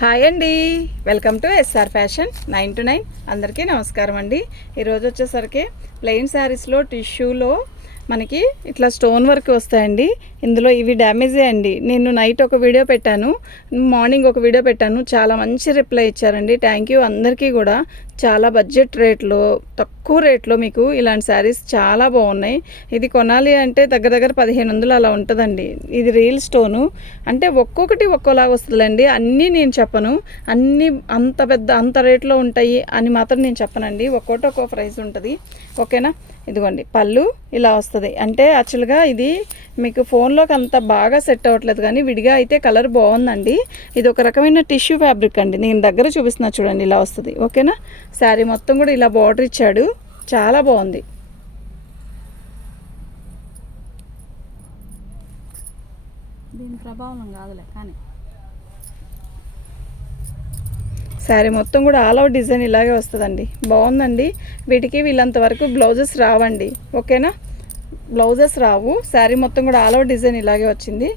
Hi అండి, welcome to SR fashion 9 to 9. అందరికీ నమస్కారం అండి. ఈరోజు వచ్చేసరికి ప్లెయిన్ శారీస్లో టిష్యూలో మనకి ఇట్లా స్టోన్ వర్క్ వస్తాయండి. ఇందులో ఇవి డ్యామేజే అండి. నేను నైట్ ఒక వీడియో పెట్టాను, మార్నింగ్ ఒక వీడియో పెట్టాను. చాలా మంచి రిప్లై ఇచ్చారండి. థ్యాంక్ యూ అందరికీ కూడా. చాలా బడ్జెట్ రేట్లో, తక్కువ రేట్లో మీకు ఇలాంటి శారీస్ చాలా బాగున్నాయి. ఇది కొనాలి అంటే దగ్గర దగ్గర 1500 అలా ఉంటుందండి. ఇది రియల్ స్టోను అంటే ఒక్కొక్కటి ఒక్కోలాగా వస్తుందండి. అన్నీ నేను చెప్పను, అన్నీ అంత రేట్లో ఉంటాయి అని మాత్రం నేను చెప్పనండి. ఒక్కోటి ఒక్కో ప్రైస్ ఉంటుంది, ఓకేనా. ఇదిగోండి పళ్ళు ఇలా వస్తుంది. అంటే యాక్చువల్గా ఇది మీకు ఫోన్లోకి అంత బాగా సెట్ అవ్వట్లేదు, కానీ విడిగా అయితే కలర్ బాగుందండి. ఇది ఒక రకమైన టిష్యూ ఫ్యాబ్రిక్ అండి. నేను దగ్గర చూపిస్తున్నా చూడండి, ఇలా వస్తుంది, ఓకేనా. శారీ మొత్తం కూడా ఇలా బార్డర్ ఇచ్చాడు, చాలా బాగుంది. దీని ప్రభావం కాదులే కానీ శారీ మొత్తం కూడా ఆల్ అవుట్ డిజైన్ ఇలాగే వస్తుందండి. బాగుందండి. వీటికి వీళ్ళంత వరకు బ్లౌజెస్ రావండి, ఓకేనా. బ్లౌజెస్ రావు. శారీ మొత్తం కూడా ఆల్ అవుట్ డిజైన్ ఇలాగే వచ్చింది.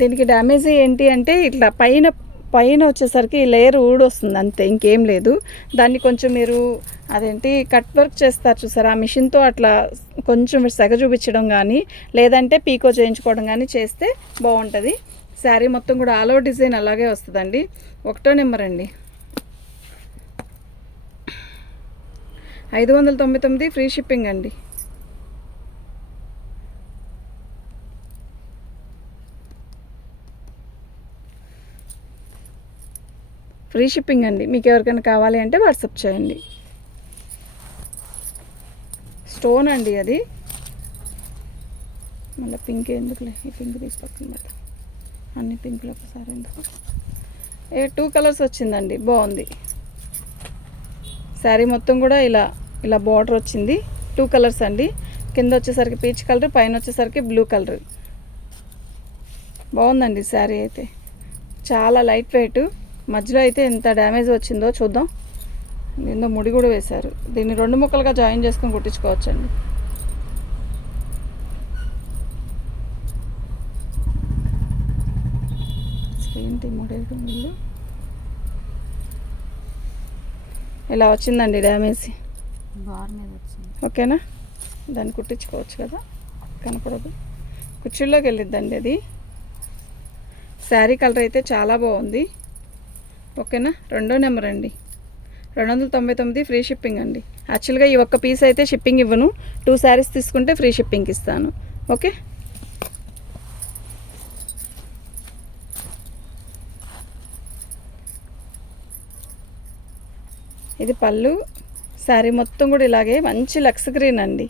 దీనికి డ్యామేజ్ ఏంటి అంటే ఇట్లా పైన వచ్చేసరికి లేయర్ ఊడొస్తుంది, అంతే, ఇంకేం లేదు. దాన్ని కొంచెం మీరు అదేంటి కట్ వర్క్ చేస్తారు చూసారు, ఆ మిషన్తో అట్లా కొంచెం సెగ చూపించడం కానీ లేదంటే పీకో చేయించుకోవడం కానీ చేస్తే బాగుంటుంది. శారీ మొత్తం కూడా ఆల్ అవుట్ డిజైన్ అలాగే వస్తుందండి. 1వ నెంబర్ అండి, 599 ఫ్రీ షిప్పింగ్ అండి. ఫ్రీ షిప్పింగ్ అండి. మీకు ఎవరికైనా కావాలి అంటే వాట్సాప్ చేయండి. స్టోన్ అండి అది. మళ్ళీ పింక్ ఎందుకులే, ఈ పింక్ తీసుకొస్తుంది కదా, అన్ని పింక్లు ఒకసారి ఎందుకు. 2 కలర్స్ వచ్చిందండి, బాగుంది. శారీ మొత్తం కూడా ఇలా బార్డర్ వచ్చింది. 2 కలర్స్ అండి. కింద వచ్చేసరికి పీచ్ కలర్, పైన వచ్చేసరికి బ్లూ కలర్. బాగుందండి శారీ అయితే, చాలా లైట్ వెయిట్. మధ్యలో అయితే ఎంత డ్యామేజ్ వచ్చిందో చూద్దాం. దీంతో ముడి కూడా వేశారు. దీన్ని 2 ముక్కలుగా జాయిన్ చేసుకొని కుట్టించుకోవచ్చండి. ఏంటి మూడేళ్ళు ముళ్ళు ఇలా వచ్చిందండి డ్యామేజ్, బార్ మీద వచ్చింది, ఓకేనా. దాన్ని కుట్టించుకోవచ్చు కదా, కనపడదు. కుర్చీల్లోకి వెళ్ళిద్దండి అది. శారీ కలర్ అయితే చాలా బాగుంది, ఓకేనా. 2వ నెంబర్ అండి, 299 ఫ్రీ షిప్పింగ్ అండి. యాక్చువల్గా ఈ ఒక్క పీస్ అయితే షిప్పింగ్ ఇవ్వను, 2 శారీస్ తీసుకుంటే ఫ్రీ షిప్పింగ్ ఇస్తాను, ఓకే. ఇది పళ్ళు. శారీ మొత్తం కూడా ఇలాగే మంచి లక్స్ గ్రీన్ అండి,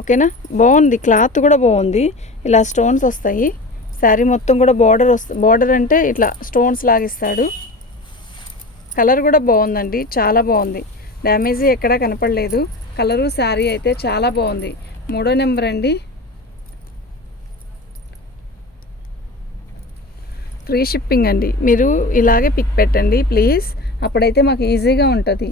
ఓకేనా. బాగుంది, క్లాత్ కూడా బాగుంది. ఇలా స్టోన్స్ వస్తాయి. శారీ మొత్తం కూడా బార్డర్ అంటే ఇట్లా స్టోన్స్ లాగిస్తాడు. కలర్ కూడా బాగుందండి, చాలా బాగుంది. డ్యామేజ్ ఎక్కడా కనపడలేదు. కలరు శారీ అయితే చాలా బాగుంది. 3వ నెంబర్ అండి, ఫ్రీ షిప్పింగ్ అండి. మీరు ఇలాగే పిక్ పెట్టండి ప్లీజ్, అప్పుడైతే మాకు ఈజీగా ఉంటుంది.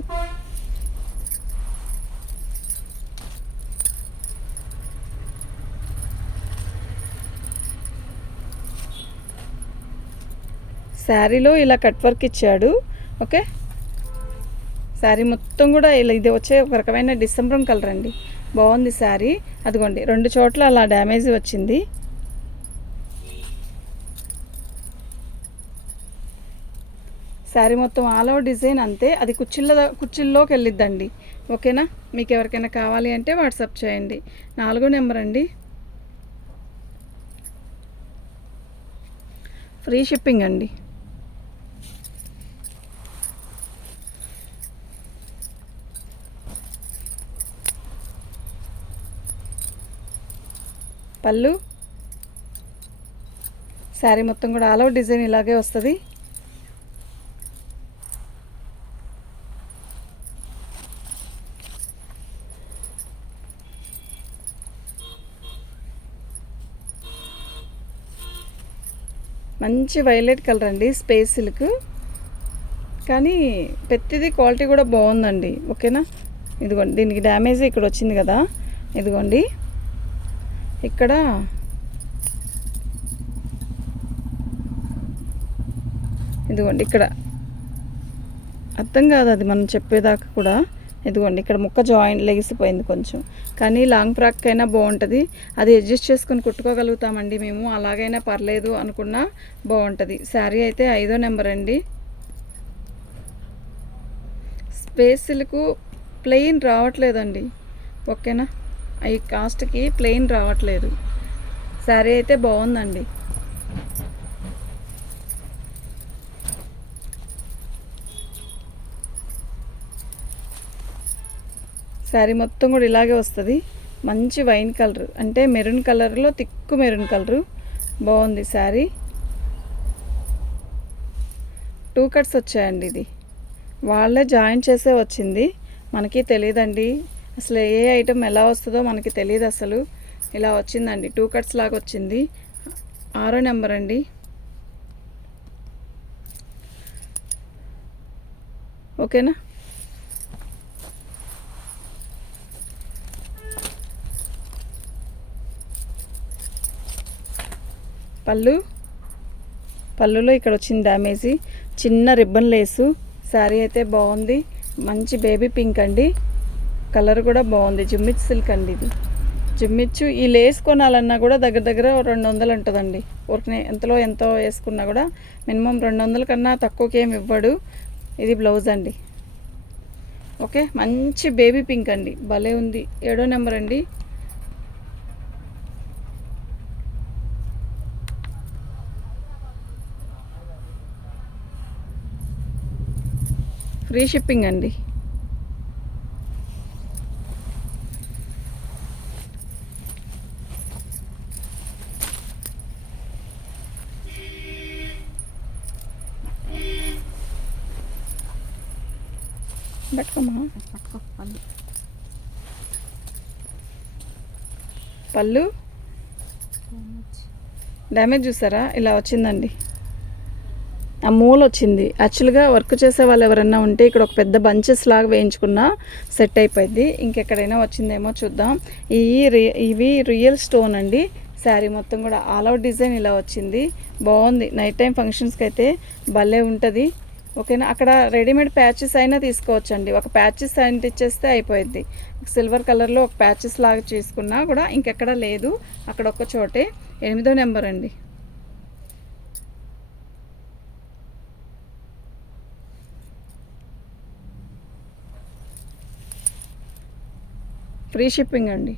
శారీలో ఇలా కట్ వర్క్ ఇచ్చాడు, ఓకే. శారీ మొత్తం కూడా ఇది వచ్చే ఒక రకమైన డిసెంబర్ కలర్ అండి. బాగుంది శారీ. అదిగోండి 2 చోట్ల అలా డ్యామేజ్ వచ్చింది. శారీ మొత్తం ఆల్ ఓవర్ డిజైన్ అంతే. అది కుర్చీల్లోకి వెళ్ళిద్దండి, ఓకేనా. మీకు ఎవరికైనా కావాలి అంటే వాట్సాప్ చేయండి. 4వ నెంబర్ అండి, ఫ్రీ షిప్పింగ్ అండి. పళ్ళు. శారీ మొత్తం కూడా ఆల్ ఓవర్ డిజైన్ ఇలాగే వస్తుంది. మంచి వైలెట్ కలర్ అండి, స్పేస్ సిల్క్. కానీ ప్రతిదీ క్వాలిటీ కూడా బాగుందండి, ఓకేనా. ఇదిగోండి దీనికి డ్యామేజ్ ఇక్కడ వచ్చింది కదా, ఇదిగోండి ఇక్కడ ఇదిగోండి ఇక్కడ అర్థం కాదు అది మనం చెప్పేదాకా కూడా. ఇదిగోండి ఇక్కడ ముక్క జాయింట్ లెగిసిపోయింది కొంచెం, కానీ లాంగ్ ఫ్రాక్ అయినా బాగుంటుంది. అది అడ్జస్ట్ చేసుకొని కుట్టుకోగలుగుతామండి మేము, అలాగైనా పర్లేదు అనుకున్నా బాగుంటుంది. శారీ అయితే 5వ నెంబర్ అండి. స్పేస్ సిల్క్ ప్లెయిన్ రావట్లేదండి, ఓకేనా. ఈ కాస్ట్కి ప్లెయిన్ రావట్లేదు. శారీ అయితే బాగుందండి. శారీ మొత్తం కూడా ఇలాగే వస్తుంది. మంచి వైన్ కలర్, అంటే మెరూన్ కలర్లో తిక్కు మెరూన్ కలరు, బాగుంది శారీ. 2 కట్స్ వచ్చాయండి. ఇది వాళ్ళే జాయిన్ చేసే వచ్చింది, మనకి తెలియదండి అసలు ఏ ఐటెం ఎలా వస్తుందో మనకి తెలియదు అసలు. ఇలా వచ్చిందండి, 2 కట్స్ లాగా వచ్చింది. 6వ నెంబర్ అండి. ఓకేనా. పళ్ళులో ఇక్కడ వచ్చింది డ్యామేజీ, చిన్న రిబ్బన్ లేసు. శారీ అయితే బాగుంది, మంచి బేబీ పింక్ అండి. కలర్ కూడా బాగుంది, జిమ్మిచ్ సిల్క్ అండి ఇది. జిమ్మిచ్చు ఈ లేస్ కొనాలన్నా కూడా దగ్గర దగ్గర 200 ఉంటుందండి. ఊరికనే ఎంతో వేసుకున్నా కూడా మినిమం 200 కన్నా తక్కువకి ఏమి ఇవ్వడు. ఇది బ్లౌజ్ అండి. ఓకే, మంచి బేబీ పింక్ అండి, భలే ఉంది. 7వ నెంబర్ అండి. ఫ్రీ షిప్పింగ్ అండి. పట్టుకోమా. పట్టుకో పళ్ళు. పళ్ళు డ్యామేజ్ చూసారా, ఇలా వచ్చిందండి. ఆ మూల వచ్చింది. యాక్చువల్గా వర్క్ చేసే వాళ్ళు ఎవరైనా ఉంటే ఇక్కడ ఒక పెద్ద బంచెస్ లాగా వేయించుకున్నా సెట్ అయిపోయింది. ఇంకెక్కడైనా వచ్చిందేమో చూద్దాం. ఇవి రియల్ స్టోన్ అండి. శారీ మొత్తం కూడా ఆల్ అవుట్ డిజైన్ ఇలా వచ్చింది, బాగుంది. నైట్ టైం ఫంక్షన్స్కి అయితే భలే ఉంటుంది, ఓకేనా. అక్కడ రెడీమేడ్ ప్యాచెస్ అయినా తీసుకోవచ్చండి. ఒక ప్యాచెస్ అంటించేస్తే అయిపోయింది. సిల్వర్ కలర్లో ఒక ప్యాచెస్ లాగా చేసుకున్నా కూడా ఇంకెక్కడ లేదు, అక్కడ ఒక్క చోటే. 8వ నెంబర్ అండి. ఫ్రీ షిప్పింగ్ అండి.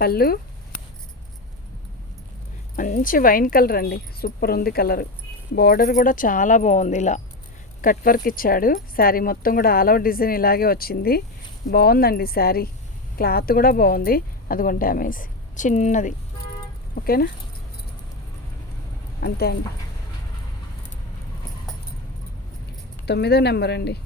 పళ్ళు మంచి వైన్ కలర్ అండి, సూపర్ ఉంది కలర్. బార్డర్ కూడా చాలా బాగుంది, ఇలా కట్ వర్క్ ఇచ్చాడు. శారీ మొత్తం కూడా ఆల్ అవుట్ డిజైన్ ఇలాగే వచ్చింది, బాగుందండి శారీ. క్లాత్ కూడా బాగుంది. అదిగోండి డ్యామేజ్ చిన్నది, ఓకేనా. అంతే అండి. 9వ నెంబర్ అండి.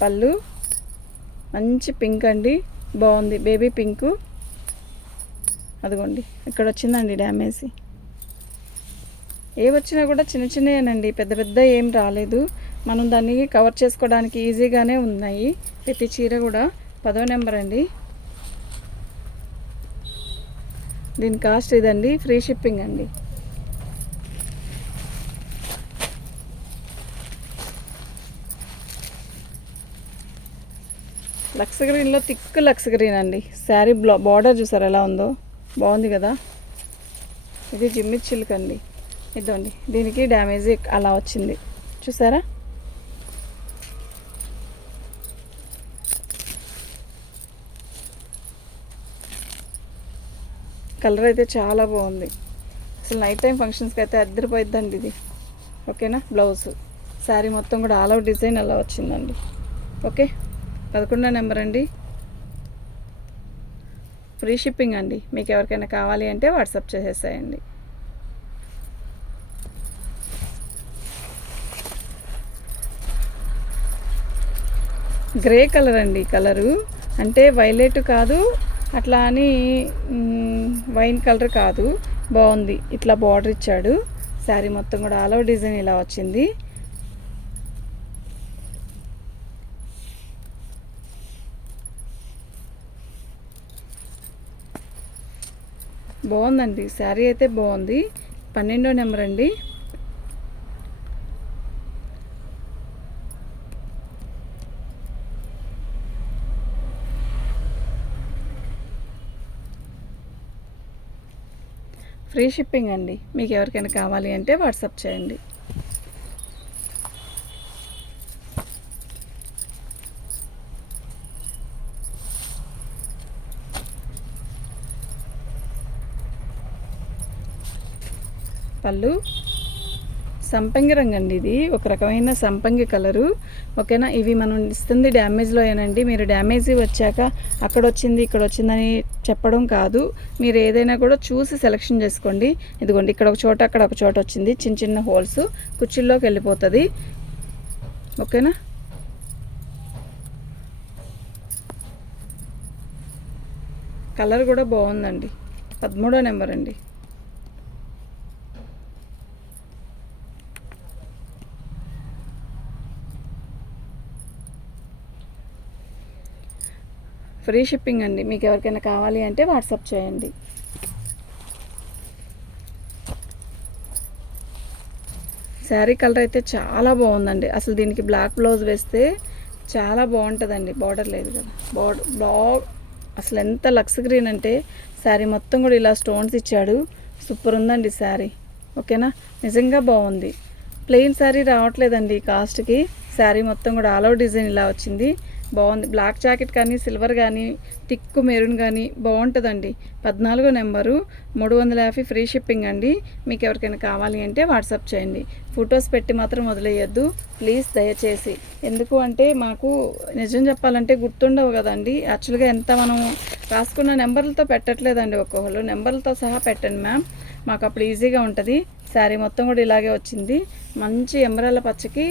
పళ్ళు మంచి పింక్ అండి, బాగుంది బేబీ పింకు. అదిగోండి ఇక్కడ వచ్చిందండి డ్యామేజ్. ఏ వచ్చినా కూడా చిన్న చిన్నవేనండి, పెద్ద పెద్ద ఏం రాలేదు. మనం దాన్ని కవర్ చేసుకోవడానికి ఈజీగానే ఉన్నాయి ప్రతి చీర కూడా. 10వ నెంబర్ అండి. దీని కాస్ట్ ఇదండి, ఫ్రీ షిప్పింగ్ అండి. లక్స్ గ్రీన్లో థిక్ లక్స్ గ్రీన్ అండి. శారీ బార్డర్ చూసారు ఎలా ఉందో, బాగుంది కదా. ఇది జిమ్మిచ్ సిల్క్ అండి. ఇదండి, దీనికి డ్యామేజ్ అలా వచ్చింది చూసారా. కలర్ అయితే చాలా బాగుంది. అసలు నైట్ టైం ఫంక్షన్స్కి అయితే అద్దరిపోయిద్దండి ఇది, ఓకేనా. బ్లౌజ్ శారీ మొత్తం కూడా ఆల్ అవుట్ డిజైన్ అలా వచ్చిందండి. ఓకే, 11వ నెంబర్ అండి. ఫ్రీ షిప్పింగ్ అండి. మీకు ఎవరికైనా కావాలి అంటే వాట్సాప్ చేసేసేయండి. గ్రే కలర్ అండి. కలరు అంటే వైలెట్ కాదు, అట్లా అని వైన్ కలర్ కాదు, బాగుంది. ఇట్లా బార్డర్ ఇచ్చాడు. శారీ మొత్తం కూడా ఆల్ ఓవర్ డిజైన్ ఇలా వచ్చింది. బాగుందండి. శారీ అయితే బాగుంది. 12వ నెంబర్ అండి. ఫ్రీ షిప్పింగ్ అండి. మీకు ఎవరికైనా కావాలి అంటే వాట్సాప్ చేయండి. పళ్ళు సంపంగి రంగు అండి. ఇది ఒక రకమైన సంపంగి కలరు. ఓకేనా. ఇవి మనం ఇస్తుంది డ్యామేజ్లో ఏనండి. మీరు డ్యామేజ్ వచ్చాక అక్కడ వచ్చింది ఇక్కడ వచ్చిందని చెప్పడం కాదు. మీరు ఏదైనా కూడా చూసి సెలెక్షన్ చేసుకోండి. ఇదిగోండి, ఇక్కడ ఒక చోట అక్కడ ఒక చోట వచ్చింది. చిన్న చిన్న హోల్స్ కుర్చీల్లోకి వెళ్ళిపోతుంది. ఓకేనా. కలర్ కూడా బాగుందండి. 13వ నెంబర్ అండి. ఫ్రీ షిప్పింగ్ అండి. మీకు ఎవరికైనా కావాలి అంటే వాట్సాప్ చేయండి. శారీ కలర్ అయితే చాలా బాగుందండి. అసలు దీనికి బ్లాక్ బ్లౌజ్ వేస్తే చాలా బాగుంటుందండి. బార్డర్ లేదు కదా, బార్డర్ అసలు ఎంత లక్స్ గ్రీన్ అంటే శారీ మొత్తం కూడా ఇలా స్టోన్స్ ఇచ్చాడు. సూపర్ ఉందండి శారీ. ఓకేనా. నిజంగా బాగుంది. ప్లెయిన్ శారీ రావట్లేదండి కాస్ట్కి. శారీ మొత్తం కూడా ఆల్ ఓవర్ డిజైన్ ఇలా వచ్చింది. బాగుంది. బ్లాక్ జాకెట్ కానీ సిల్వర్ కానీ టిక్కు మెరూన్ కానీ బాగుంటుందండి. 14వ నెంబరు 350 ఫ్రీ షిప్పింగ్ అండి. మీకు ఎవరికైనా కావాలి అంటే వాట్సాప్ చేయండి. ఫొటోస్ పెట్టి మాత్రం వదిలేయద్దు ప్లీజ్, దయచేసి. ఎందుకు అంటే మాకు నిజం చెప్పాలంటే గుర్తుండవు కదండి. యాక్చువల్గా ఎంత మనం రాసుకున్న నెంబర్లతో పెట్టట్లేదండి. ఒక్కొక్కరు నెంబర్లతో సహా పెట్టండి మ్యామ్, మాకు అప్పుడు ఈజీగా ఉంటుంది. శారీ మొత్తం కూడా ఇలాగే వచ్చింది. మంచి ఎమరాల పచ్చకి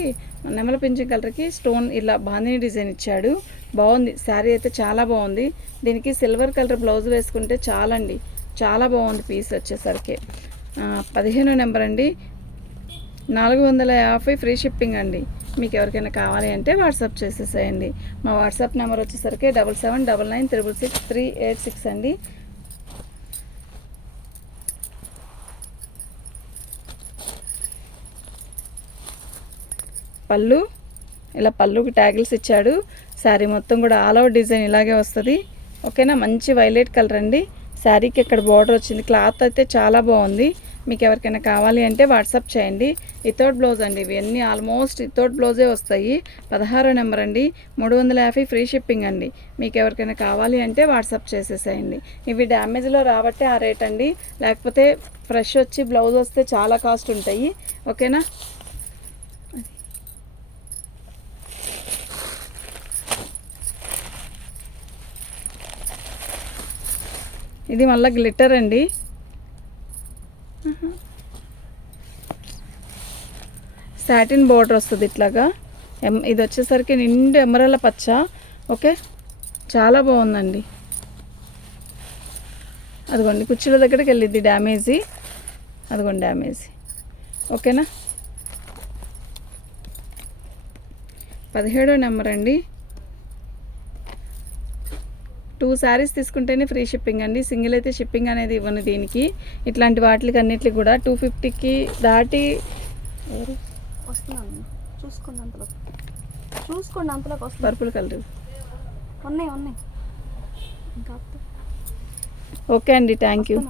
నెమల పింఛన్ కలర్కి స్టోన్ ఇలా బాందిని డిజైన్ ఇచ్చాడు. బాగుంది. శారీ అయితే చాలా బాగుంది. దీనికి సిల్వర్ కలర్ బ్లౌజ్ వేసుకుంటే చాలండి. చాలా బాగుంది పీస్ వచ్చేసరికి. 15వ నెంబర్ అండి. 450 ఫ్రీ షిప్పింగ్ అండి. మీకు ఎవరికైనా కావాలి అంటే వాట్సాప్ చేసేసేయండి. మా వాట్సాప్ నెంబర్ వచ్చేసరికి 7799666386 అండి. పళ్ళు ఇలా పళ్ళుకి ట్యాగిల్స్ ఇచ్చాడు. శారీ మొత్తం కూడా ఆల్ ఓవర్ డిజైన్ ఇలాగే వస్తుంది. ఓకేనా. మంచి వైలెట్ కలర్ అండి. శారీకి ఇక్కడ బార్డర్ వచ్చింది. క్లాత్ అయితే చాలా బాగుంది. మీకు ఎవరికైనా కావాలి అంటే వాట్సాప్ చేయండి. వితౌట్ బ్లౌజ్ అండి. ఇవన్నీ ఆల్మోస్ట్ వితౌట్ బ్లౌజే వస్తాయి. 16వ నెంబర్ అండి. 350 ఫ్రీ షిప్పింగ్ అండి. మీకు ఎవరికైనా కావాలి అంటే వాట్సాప్ చేసేసేయండి. ఇవి డ్యామేజ్లో రాబట్టే ఆ రేట్ అండి. లేకపోతే ఫ్రెష్ వచ్చి బ్లౌజ్ వస్తే చాలా కాస్ట్ ఉంటాయి. ఓకేనా. ఇది మళ్ళీ గ్లిట్టర్ అండి. సాటిన్ బోర్డర్ వస్తుంది ఇట్లాగా. ఇది వచ్చేసరికి నిండు ఎమరాల పచ్చ. ఓకే, చాలా బాగుందండి. అదిగోండి కుర్చీల దగ్గరికి వెళ్ళిద్ది డ్యామేజీ. అదిగోండి డ్యామేజీ. ఓకేనా. 17వ నెంబర్ అండి. 2 శారీస్ తీసుకుంటేనే ఫ్రీ షిప్పింగ్ అండి. సింగిల్ అయితే షిప్పింగ్ అనేది ఇవ్వను దీనికి. ఇట్లాంటి వాటికి అన్నిటికి కూడా 250కి దాటి వస్తున్నాను. చూసుకోండి అంతలోకి వస్తుంది. పర్పుల్ కలర్ ఉన్నాయి ఇంకా. ఓకే అండి, థ్యాంక్ యూ.